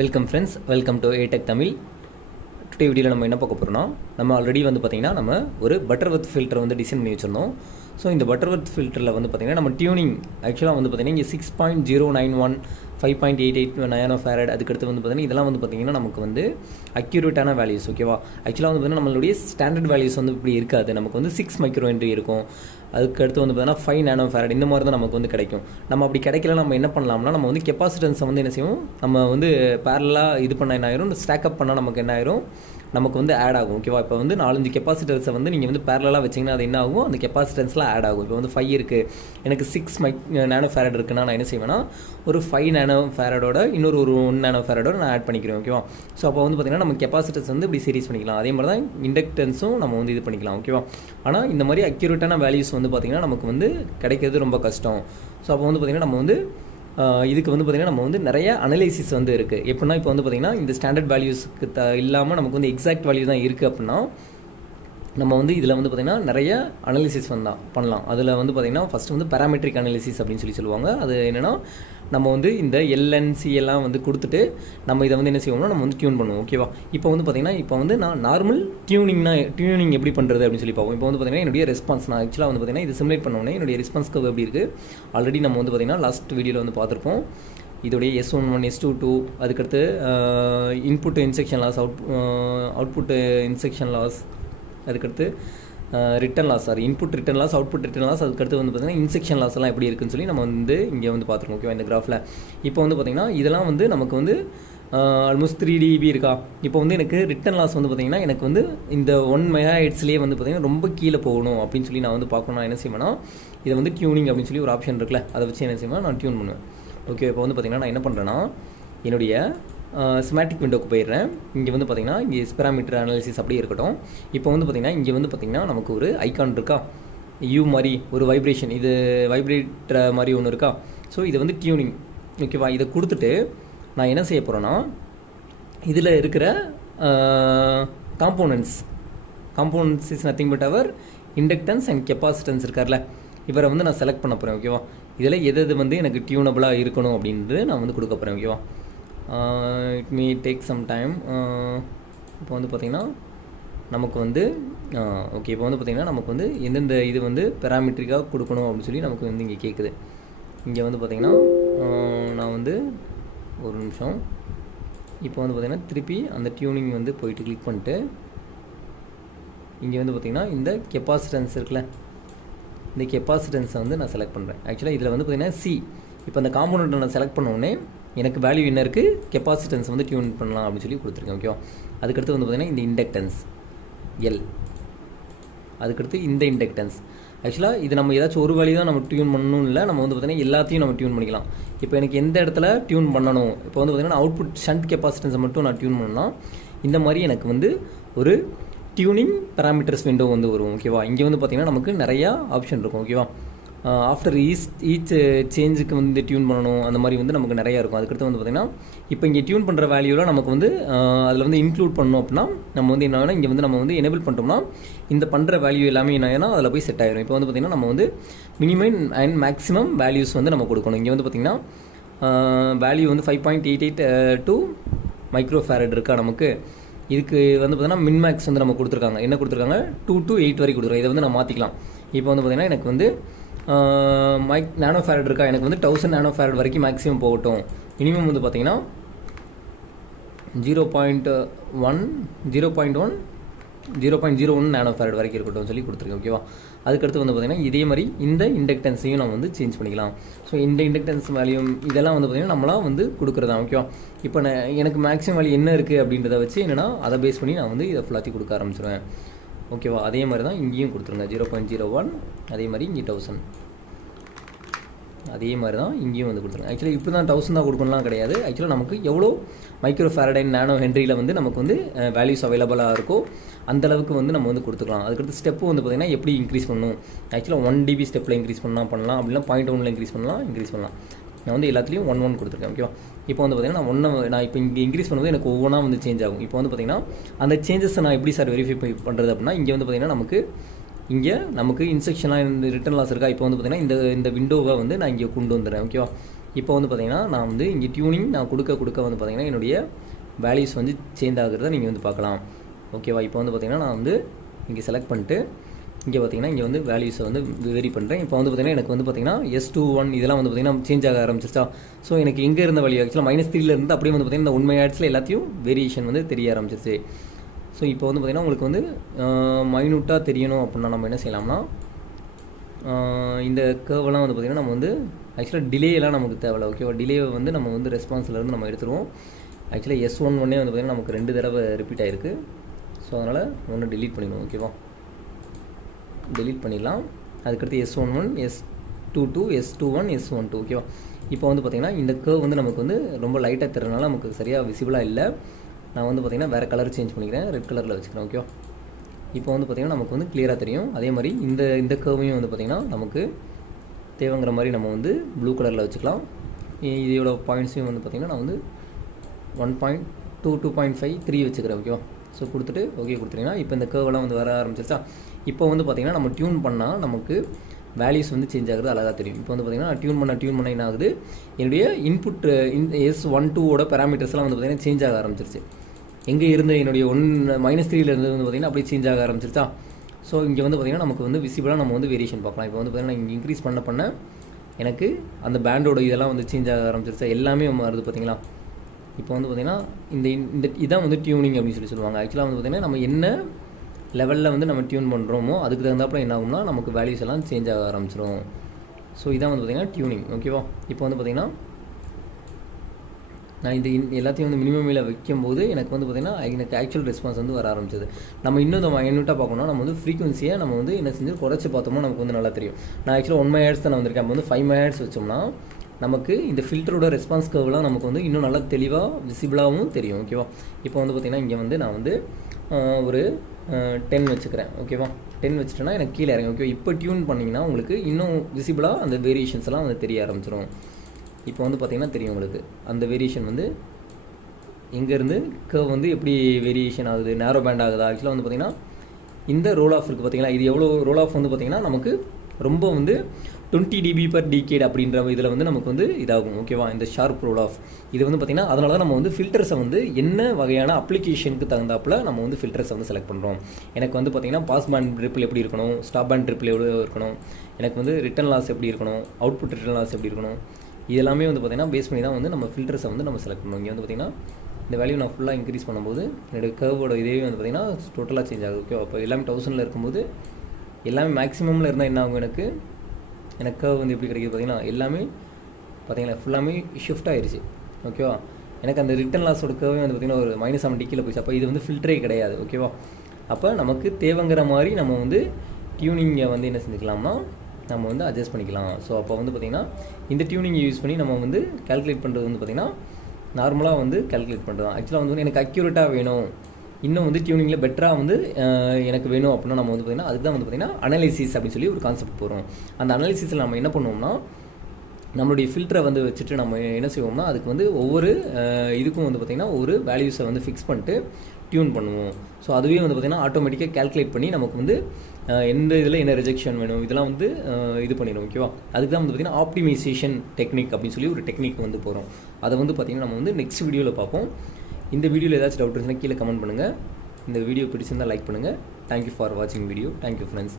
Welcome friends, welcome to ATech Tamil. Today வீடியோவில் நம்ம என்ன பார்க்க போகிறோம்னா, நம்ம ஆல்ரெடி வந்து பார்த்திங்கன்னா நம்ம ஒரு பட்டர்வர்த் ஃபில்டர் வந்து டிசைன் பண்ணி வச்சுருந்தோம். ஸோ இந்த பட்டர்வர்த் ஃபில்டரில் வந்து பார்த்திங்கன்னா நம்ம டியூனிங் ஆக்சுவலாக வந்து பார்த்திங்கன்னா இங்கே 6.091 5.88 நானோ ஃபேரட், அதுக்கடுத்து வந்து பார்த்திங்கன்னா இதெல்லாம் வந்து பார்த்திங்கன்னா நமக்கு வந்து அக்யூரேட்டான வேல்யூஸ். ஓகேவா? ஆக்சுவலாக வந்து பார்த்திங்கன்னா நம்மளுடைய ஸ்டாண்டர்ட் வேல்யூஸ் வந்து இப்படி இருக்காது. நமக்கு வந்து 6 மைக்ரோ ஹென்றி இருக்கும். அதுக்கடுத்து வந்து பார்த்திங்கன்னா 5 நானோ ஃபேரட் இந்த மாதிரி தான் நமக்கு வந்து கிடைக்கும். நம்ம அப்படி கிடைக்கல நம்ம என்ன பண்ணலாம்னா, நம்ம வந்து கெப்பாசிட்டன்ஸை வந்து என்ன செய்வோம், நம்ம வந்து பேரலாக இது பண்ண என்ன ஆயிரும், ஸ்டாக்அப் பண்ணால் நமக்கு என்ன ஆயிரும், நமக்கு வந்து ஆட் ஆகும். ஓகேவா? இப்போ வந்து 4-5 கெப்பாசிட்டர்ஸை வந்து நீங்கள் வந்து பேரலாக வச்சிங்கன்னா அது என்ன ஆகும், அந்த கெப்பாசிட்டன்ஸ்லாம் ஆட் ஆகும். இப்போ வந்து 5 இருக்குது, எனக்கு 6 நானோ ஃபேரட் இருக்குன்னா நான் என்ன செய்வேன்னா, ஒரு 5 நானோ ஃபேரடோட இன்னொரு 1 நானோ ஃபேரடோட நான் ஆட் பண்ணிக்கிறேன். ஓகேவா? ஸோ அப்போ வந்து பார்த்திங்கன்னா நம்ம கெப்பாசிட்டர்ஸ் வந்து இப்படி சீரிஸ் பண்ணிக்கலாம். அதே மாதிரி தான் இண்டக்டன்ஸும் நம்ம வந்து இது பண்ணிக்கலாம். ஓகேவா? ஆனால் இந்த மாதிரி அக்யூரேட்டான வேல்யூஸ் வந்து பார்த்திங்கன்னா நமக்கு வந்து கிடைக்கிறது ரொம்ப கஷ்டம். ஸோ அப்போ வந்து பார்த்திங்கன்னா நம்ம வந்து இதுக்கு வந்து பார்த்திங்கன்னா நம்ம வந்து நிறைய அனலைசிஸ் வந்து இருக்குது. எப்படின்னா இப்போ வந்து பார்த்திங்கன்னா இந்த ஸ்டாண்டர்ட் வேல்யூஸ்க்கு இல்லாமல் நமக்கு வந்து எக்ஸாக்ட் வேல்யூ தான் இருக்குது அப்படின்னா நம்ம வந்து இதில் வந்து பார்த்திங்கன்னா நிறைய அனலிசிஸ் பண்ணலாம். அதில் வந்து பார்த்திங்கன்னா ஃபஸ்ட்டு வந்து பேராமெட்ரிக் அனலிசிஸ் அப்படின்னு சொல்லுவாங்க. அது என்னென்னா நம்ம வந்து இந்த எல்என்சி எல்லாம் வந்து கொடுத்துட்டு நம்ம இதை வந்து என்ன செய்வோம்னா நம்ம வந்து டியூன் பண்ணுவோம். ஓகேவா? இப்போ வந்து பார்த்திங்கன்னா இப்போ வந்து நான் நார்மல் டியூனிங் எப்படி பண்ணுறது அப்படின்னு சொல்லி பார்ப்போம். இப்போ வந்து பார்த்திங்கன்னா என்னுடைய ரெஸ்பான்ஸ் நான் ஆக்சுவலாக வந்து பார்த்திங்கன்னா இது சிமுலேட் பண்ணோன்னே என்னுடைய ரெஸ்பான்ஸ் கர்வ் எப்படி இருக்குது ஆல்ரெடி நம்ம வந்து பார்த்திங்கன்னா லாஸ்ட் வீடியோவில் வந்து பார்த்துருப்போம். இதோடைய S11 S22 அதுக்கடுத்து input insertion loss, output insertion loss, அதுக்கடுத்து return loss, input return loss, output return loss, அதுக்கடுத்து வந்து பார்த்திங்கன்னா இன்செக்ஷன் லாஸ் எல்லாம் எப்படி இருக்குன்னு சொல்லி நம்ம வந்து இங்கே வந்து பார்த்துருக்கோம். ஓகேவா? இந்த கிராஃபில் இப்போ வந்து பார்த்திங்கன்னா இதெல்லாம் வந்து நமக்கு வந்து ஆல்மோஸ்ட் 3 dB இருக்கா. இப்போ வந்து எனக்கு ரிட்டன் லாஸ் வந்து பார்த்திங்கன்னா எனக்கு வந்து இந்த 1 MHzலேயே வந்து பார்த்திங்கன்னா ரொம்ப கீழே போகணும் அப்படின்னு சொல்லி நான் வந்து பார்க்கணும். நான் என்ன செய்வேன்னா, இதை வந்து டியூனிங் அப்படின்னு சொல்லி ஒரு ஆப்ஷன் இருக்குல்ல, அதை வச்சு என்ன செய்வேன், நான் டியூன் பண்ணுவேன். ஓகே, இப்போ வந்து பார்த்திங்கன்னா நான் என்ன பண்ணுறேன்னா, என்னுடைய ஸ்கீமாட்டிக் விண்டோக்கு போயிடுறேன். இங்கே வந்து பார்த்திங்கன்னா இங்கே ஸ்பெராமீட்டர் அனாலிசிஸ் அப்படியே இருக்கட்டும். இப்போ வந்து பார்த்திங்கன்னா இங்கே வந்து பார்த்திங்கன்னா நமக்கு ஒரு ஐக்கான் இருக்கா, யூ மாதிரி ஒரு வைப்ரேஷன், இது வைப்ரேட்டர் மாதிரி ஒன்று இருக்கா. ஸோ இது வந்து டியூனிங். ஓகேவா? இதை கொடுத்துட்டு நான் என்ன செய்ய போகிறேன்னா, இதில் இருக்கிற காம்போனன்ட்ஸ் இஸ் நத்திங் பட் அவர் இண்டக்டன்ஸ் அண்ட் கெப்பாசிட்டன்ஸ் இருக்கார்ல, இவரை வந்து நான் செலக்ட் பண்ண போகிறேன். ஓகேவா? இதில் எது வந்து எனக்கு டியூனபிளாக இருக்கணும் அப்படின்றது நான் வந்து கொடுக்க போகிறேன். ஓகேவா? It me take some time. இப்போ வந்து பார்த்திங்கன்னா நமக்கு வந்து ஓகே, இப்போ வந்து பார்த்திங்கன்னா நமக்கு வந்து எந்தெந்த இது வந்து பேராமெட்ரிக்காக கொடுக்கணும் அப்படின்னு சொல்லி நமக்கு வந்து இங்கே கேட்குது. இங்கே வந்து பார்த்திங்கன்னா நான் வந்து ஒரு நிமிஷம், இப்போ வந்து பார்த்திங்கன்னா திருப்பி அந்த டியூனிங் வந்து போயிட்டு கிளிக் பண்ணிட்டு இங்கே வந்து பார்த்திங்கன்னா இந்த கெப்பாசிட்டன்ஸ் இருக்குல்ல, இந்த கெப்பாசிட்டன்ஸை வந்து நான் செலக்ட் பண்ணுறேன். ஆக்சுவலாக இதில் வந்து பார்த்திங்கன்னா சி, இப்போ அந்த காம்போனண்ட்டை நான் செலக்ட் பண்ணோடனே எனக்கு வேல்யூ என்ன இருக்குது, கெப்பாசிட்டன்ஸ் வந்து டியூன் பண்ணலாம் அப்படின்னு சொல்லி கொடுத்துருக்கேன். ஓகேவா? அதுக்கடுத்து வந்து பார்த்திங்கன்னா இந்த இண்டக்டன்ஸ் எல், அதுக்கடுத்து இந்த இண்டக்டன்ஸ். ஆக்சுவலாக இது நம்ம ஏதாச்சும் ஒரு வேல்யூ தான் நம்ம டியூன் பண்ணணும் இல்லை, நம்ம வந்து பார்த்திங்கன்னா எல்லாத்தையும் நம்ம டியூன் பண்ணிக்கலாம். இப்போ எனக்கு எந்த இடத்துல டியூன் பண்ணணும், இப்போ வந்து பார்த்திங்கன்னா அவுட்புட் ஷண்ட் கெப்பாசிட்டன்ஸை மட்டும் நான் டியூன் பண்ணலாம். இந்த மாதிரி எனக்கு வந்து ஒரு டியூனிங் பேராமீட்டர்ஸ் விண்டோ வந்து வரும். ஓகேவா? இங்கே வந்து பார்த்திங்கன்னா நமக்கு நிறையா ஆப்ஷன் இருக்கும். ஓகேவா? ஆஃப்டர் ஈச் சேஞ்சுக்கு வந்து டியூன் பண்ணணும், அந்த மாதிரி வந்து நமக்கு நிறையா இருக்கும். அதுக்கடுத்து வந்து பார்த்திங்கன்னா இப்போ இங்கே டியூன் பண்ணுற வேல்யூவில் நமக்கு வந்து அதில் வந்து இன்க்ளூட் பண்ணணும் அப்படின்னா நம்ம வந்து என்ன இங்கே வந்து நம்ம வந்து எனேபிள் பண்ணிட்டோம்னா இந்த பண்ணுற வேல்யூ எல்லாமே என்ன அதில் போய் செட் ஆகிடும். இப்போ வந்து பார்த்திங்கன்னா நம்ம வந்து மினிமம் அண்ட் மேக்ஸிமம் வேல்யூஸ் வந்து நம்ம கொடுக்கணும். இங்கே வந்து பார்த்திங்கன்னா வேல்யூ வந்து 5.88 மைக்ரோ ஃபேரட் இருக்கா நமக்கு. இதுக்கு வந்து பார்த்திங்கன்னா மின்மேக்ஸ் வந்து நம்ம கொடுத்துருக்காங்க. என்ன கொடுத்துருக்காங்க, 2 to 8 வரைக்கும் கொடுத்துருக்காங்க. இதை வந்து நான் மாற்றிக்கலாம். இப்போ வந்து பார்த்திங்கன்னா எனக்கு வந்து நானோ ஃபேரட் இருக்கா, எனக்கு வந்து 1000 நானோ ஃபேரட் வரைக்கும் மேக்ஸிமம் போகட்டும். மினிமம் வந்து பார்த்திங்கன்னா 0.01 நானோ ஃபேரட் வரைக்கும் இருக்கட்டும் சொல்லி கொடுத்துருக்கேன். ஓகேவா? அதுக்கடுத்து வந்து பார்த்திங்கன்னா இதே மாதிரி இந்த இண்டக்டன்ஸையும் நம்ம வந்து சேஞ்ச் பண்ணிக்கலாம். ஸோ இந்த இண்டக்டன்ஸ் வேல்யூம் இதெல்லாம் வந்து பார்த்திங்கன்னா நம்மளாம் வந்து கொடுக்குறதா. ஓகேவா? இப்போ எனக்கு மேக்ஸிமம் வேல்யூ என்ன இருக்குது அப்படின்றத வச்சு என்னென்னா அதை பேஸ் பண்ணி நான் வந்து இதை ஃபுல்லாத்தையும் கொடுக்க ஆரம்பிச்சிடுவேன். ஓகேவா? அதே மாதிரி தான் இங்கேயும் கொடுத்துருங்க 0.01, அதே மாதிரி இங்கே 1000, அதே மாதிரி தான் இங்கேயும் வந்து கொடுத்துருங்க. ஆக்சுவலாக இப்போ தான் 1000 தான் கொடுக்கணும்லாம் கிடையாது. ஆக்சுவலாக நமக்கு எவ்வளோ மைக்ரோ ஃபேரட் அண்ட் நானோ ஹென்ரியில் வந்து நமக்கு வந்து வேல்யூஸ் அவைலபிளாக இருக்கோ அந்தளவுக்கு வந்து நம்ம வந்து கொடுத்துக்கலாம். அதுக்கடுத்து ஸ்டெப்பு வந்து பார்த்திங்கன்னா எப்படி இன்க்ரீஸ் பண்ணணும், ஆக்சுவலாக 1 dB ஸ்டெப்பில் இன்க்ரீஸ் பண்ணலாம், அப்படின்னா 0.1 இன்க்ரீஸ் பண்ணலாம். நான் வந்து எல்லாத்துலேயும் 1 கொடுத்துருக்கேன். ஓகேவா? இப்போ வந்து பார்த்திங்கன்னா நான் இப்போ இங்கே இன்க்ரீஸ் பண்ணும்போது எனக்கு ஒவ்வொன்றா வந்து சேஞ்ச் ஆகும். இப்போ வந்து பார்த்திங்கன்னா அந்த சேஞ்சஸை நான் எப்படி சார் வெரிஃபை பண்ணுறது அப்படின்னா, இங்கே வந்து பார்த்திங்கன்னா நமக்கு இன்செக்ஷனாக இந்த ரிட்டன் லாஸ் இருக்கா. இப்போ வந்து பார்த்திங்கன்னா இந்த விண்டோவை வந்து நான் இங்கே கொண்டு வந்துடுறேன். ஓகேவா? இப்போ வந்து பார்த்திங்கன்னா நான் வந்து இங்கே டியூனிங் நான் கொடுக்க வந்து பார்த்திங்கன்னா என்னுடைய வேல்யூஸ் வந்து சேஞ்ச் ஆகுறத நீங்கள் வந்து பார்க்கலாம். ஓகேவா? இப்போ வந்து பார்த்திங்கன்னா நான் வந்து இங்கே செலக்ட் பண்ணிட்டு இங்கே பார்த்திங்கன்னா இங்கே வந்து வேல்யூஸை வந்து வெரி பண்ணுறேன். இப்போ வந்து பார்த்திங்கன்னா எனக்கு வந்து பார்த்திங்கன்னா S21 இதெல்லாம் வந்து பார்த்திங்கன்னா சேஞ்ச் ஆக ஆரம்பிச்சிருச்சா. ஸோ எனக்கு எங்கே இருந்த வேல்யூ ஆக்சுவலாக -3 அப்படியே வந்து பார்த்திங்கன்னா இந்த உண்மை ஆட்ஸில் எல்லாத்தையும் வேரியேஷன் வந்து தெரிய ஆரம்பிச்சிருச்சு. ஸோ இப்போ வந்து பார்த்திங்கன்னா உங்களுக்கு வந்து மைனூட்டாக தெரியணும் அப்படின்னா நம்ம என்ன செய்யலாம்னா இந்த கர்வெல்லாம் வந்து பார்த்திங்கன்னா நம்ம வந்து ஆக்சுவலாக டிலேலாம் நமக்கு தேவையில்ல. ஓகேவா? டிலே வந்து நம்ம வந்து ரெஸ்பான்ஸ்லேருந்து நம்ம எடுத்துருவோம். ஆக்சுவலாக S11 வந்து பார்த்திங்கன்னா நமக்கு 2 தடவை ரிப்பீட் ஆகிருக்கு. ஸோ அதனால் ஒன்று டெலீட் பண்ணிடுவோம். ஓகேவா? டெலீட் பண்ணிடலாம். அதுக்கடுத்து S11, S22, S21, S12. ஓகேவா? இப்போ வந்து பார்த்திங்கன்னா இந்த கர்வ் வந்து நமக்கு வந்து ரொம்ப லைட்டாக தெரியறதுனால நமக்கு சரியாக விசிபிளாக இல்லை. நான் வந்து பார்த்திங்கன்னா வேறு கலர் சேஞ்ச் பண்ணிக்கிறேன், ரெட் கலரில் வச்சுக்கிறேன். ஓகேவா? இப்போ வந்து பார்த்திங்கன்னா நமக்கு வந்து கிளியராக தெரியும். அதே மாதிரி இந்த கர்வையும் வந்து பார்த்திங்கன்னா நமக்கு தேவைங்கிற மாதிரி நம்ம வந்து ப்ளூ கலரில் வச்சுக்கலாம். இதோட பாயிண்ட்ஸையும் வந்து பார்த்திங்கன்னா நான் வந்து 1.2, 2.5, 3 வச்சுக்கிறேன். ஓகேவா? ஸோ கொடுத்துட்டு ஓகே கொடுத்துட்டிங்கன்னா இப்போ இந்த கர்வெல்லாம் வந்து வர ஆரம்பிச்சிருச்சா. இப்போ வந்து பார்த்திங்கன்னா நம்ம டியூன் பண்ணால் நமக்கு வேல்யூஸ் வந்து சேஞ்ச் ஆகுறது அழகாக தெரியும். இப்போ வந்து பார்த்திங்கன்னா டியூன் பண்ண என்ன ஆகுது, என்னுடைய இன்புட் இந்த S12ஓட பேராமீட்டர்ஸ்லாம் வந்து பார்த்திங்கன்னா சேஞ்ச் ஆக ஆரம்பிச்சிருச்சு. எங்கே இருந்த என்னுடைய -3 இருந்து வந்து பார்த்திங்கன்னா அப்படியே சேஞ்ச் ஆக ஆரம்பிச்சிருச்சா. ஸோ இங்கே வந்து பார்த்திங்கன்னா நமக்கு வந்து விசிபிளாக நம்ம வந்து வேரியேஷன் பார்க்கலாம். இப்போ வந்து பார்த்திங்கன்னா இங்கே இன்க்ரீஸ் பண்ண எனக்கு அந்த பேண்டோட இதெல்லாம் வந்து சேஞ்ச் ஆக ஆரம்பிச்சிருச்சா, எல்லாமே வருது பார்த்திங்களா. இப்போ வந்து பார்த்திங்கன்னா இந்த இதான் வந்து டியூனிங் அப்படின்னு சொல்லுவாங்க. ஆக்சுவலாக வந்து பார்த்திங்கன்னா நம்ம என்ன லெவலில் வந்து நம்ம டியூன் பண்ணுறோமோ அதுக்கு தகுந்தாப்புல என்ன ஆகும்னா நமக்கு வேல்யூஸ் எல்லாம் சேஞ்ச் ஆக ஆரம்பிச்சிடும். ஸோ இதான் வந்து பார்த்திங்கன்னா டியூனிங். ஓகேவா? இப்போ வந்து பார்த்திங்கன்னா நான் இந்த எல்லாத்தையும் வந்து மினிமமில் வைக்கும்போது எனக்கு வந்து பார்த்திங்கன்னா எனக்கு ஆக்சுவல் ரெஸ்பான்ஸ் வந்து வர ஆரம்பிச்சது. நம்ம இன்னும் மைனூட்டாக பார்க்கணும்னா நம்ம வந்து ஃப்ரீக்வன்சியை நம்ம வந்து என்ன செஞ்சு குறைச்சி பார்த்தோம்னா நமக்கு வந்து நல்லா தெரியும். நான் ஆக்சுவலாக 1 MHz தான் வந்திருக்கேன். நம்ம வந்து 5 MHz வச்சோம்னா நமக்கு இந்த ஃபில்டரோட ரெஸ்பான்ஸ் கர்வ்லாம் நமக்கு வந்து இன்னும் நல்லா தெளிவாக விசிபிளாகவும் தெரியும். ஓகேவா? இப்போ வந்து பார்த்திங்கன்னா இங்கே வந்து நான் வந்து ஒரு 10 வச்சுக்கிறேன். ஓகேவா? 10 வச்சுட்டேன்னா எனக்கு கீழே இறங்க. ஓகே, இப்போ டியூன் பண்ணிங்கன்னா உங்களுக்கு இன்னும் விசிபிளாக அந்த வேரியேஷன்ஸ் எல்லாம் வந்து தெரிய ஆரம்பிச்சிடும். இப்போ வந்து பார்த்திங்கன்னா தெரியும் உங்களுக்கு அந்த வேரியேஷன் வந்து எங்கேருந்து கர்வ் வந்து எப்படி வேரியேஷன் ஆகுது, நேரோ பேண்ட் ஆகுதா. ஆக்சுவலாக வந்து பார்த்திங்கன்னா இந்த ரோல் ஆஃப் இருக்குது பார்த்திங்கன்னா, இது எவ்வளோ ரோல் ஆஃப் வந்து பார்த்திங்கன்னா நமக்கு ரொம்ப வந்து 20 dB/decade அப்படின்ற இதில் வந்து நமக்கு வந்து இதாகும். ஓகேவா? இந்த ஷார்ப் ரோல் ஆஃப் இது வந்து பார்த்திங்கன்னா அதனால தான் நம்ம வந்து ஃபில்டர்ஸை வந்து என்ன வகையான அப்ளிகேஷனுக்கு தகுந்தாப்பில் நம்ம வந்து ஃபில்டர்ஸை வந்து செலக்ட் பண்ணுறோம். எனக்கு வந்து பார்த்திங்கன்னா பாஸ் பேண்ட் ரிப்பிள் எப்படி இருக்கணும், ஸ்டாப் பேண்ட் ரிப்பிள் எவ்வளோ இருக்கணும், எனக்கு வந்து ரிட்டன் லாஸ் எப்படி இருக்கணும், அவுட்புட் ரிட்டன் லாஸ் எப்படி இருக்கணும், இதெல்லாமே வந்து பார்த்திங்கன்னா பேஸ் பண்ணி தான் வந்து நம்ம ஃபில்டர்ஸை வந்து நம்ம செலக்ட் பண்ணுவோம். இங்கே வந்து பார்த்திங்கன்னா இந்த வேல்யூ நான் ஃபுல்லாக இன்க்ரீஸ் பண்ணும்போது என்னுடைய கர்வோட இதே வந்து பார்த்திங்கன்னா டோட்டலாக சேஞ்ச் ஆகுது. ஓகே, அப்போ எல்லாமே 1000 இருக்கும்போது எல்லாமே மேக்ஸிமமில் இருந்தால் என்ன ஆகும், எனக்கு கர்வ் வந்து எப்படி கிடைக்குது பார்த்திங்கன்னா எல்லாமே பார்த்திங்கன்னா ஃபுல்லாமே ஷிஃப்ட் ஆகிடுச்சு. ஓகேவா? எனக்கு அந்த ரிட்டன் லாஸோட கர்வே வந்து பார்த்திங்கன்னா ஒரு -70 கீழே போயிடுச்சு. அப்போ இது வந்து ஃபில்டரே கிடையாது. ஓகேவா? அப்போ நமக்கு தேவைங்கிற மாதிரி நம்ம வந்து டியூனிங்கை வந்து என்ன செஞ்சுக்கலாம்னா நம்ம வந்து அட்ஜஸ்ட் பண்ணிக்கலாம். ஸோ அப்போ வந்து பார்த்திங்கன்னா இந்த டியூனிங்கை யூஸ் பண்ணி நம்ம வந்து கால்குலேட் பண்ணுறது வந்து பார்த்திங்கன்னா நார்மலாக வந்து கால்குலேட் பண்ணுறது. ஆக்சுவலாக வந்து எனக்கு அக்யூரேட்டாக வேணும், இன்னும் வந்து டியூனிங்கில் பெட்டராக வந்து எனக்கு வேணும் அப்படின்னா நம்ம வந்து பார்த்திங்கன்னா அதுக்கு தான் வந்து பார்த்திங்கன்னா அனலைசிஸ் அப்படின்னு சொல்லி ஒரு கான்செப்ட் போகிறோம். அந்த அனலைசிஸில் நம்ம என்ன பண்ணுவோம்னா நம்மளுடைய ஃபில்டரை வந்து வச்சுட்டு நம்ம என்ன செய்வோம்னா அதுக்கு வந்து ஒவ்வொரு இதுக்கும் வந்து பார்த்திங்கன்னா ஒரு வேல்யூஸை வந்து ஃபிக்ஸ் பண்ணிட்டு டியூன் பண்ணுவோம். ஸோ அதுவே வந்து பார்த்திங்கன்னா ஆட்டோமேட்டிக்காக கால்குலேட் பண்ணி நமக்கு வந்து எந்த இதில் என்ன ரிஜெக்ஷன் வேணும் இதெல்லாம் வந்து இது பண்ணிடும். ஓகேவா? அதுக்கு தான் வந்து பார்த்திங்கன்னா ஆப்டிமைசேஷன் டெக்னிக் அப்படின்னு சொல்லி ஒரு டெக்னிக் வந்து போகிறோம். அதை வந்து பார்த்திங்கன்னா நம்ம வந்து நெக்ஸ்ட் வீடியோவில் பார்ப்போம். இந்த வீடியோவில் ஏதாச்சும் டவுட் இருந்துச்சுன்னா கீழே கமெண்ட் பண்ணுங்கள். இந்த வீடியோ பிடிச்சிருந்தால் லைக் பண்ணுங்கள். தேங்க்யூ ஃபார் வாட்சிங் வீடியோ. Thank you friends.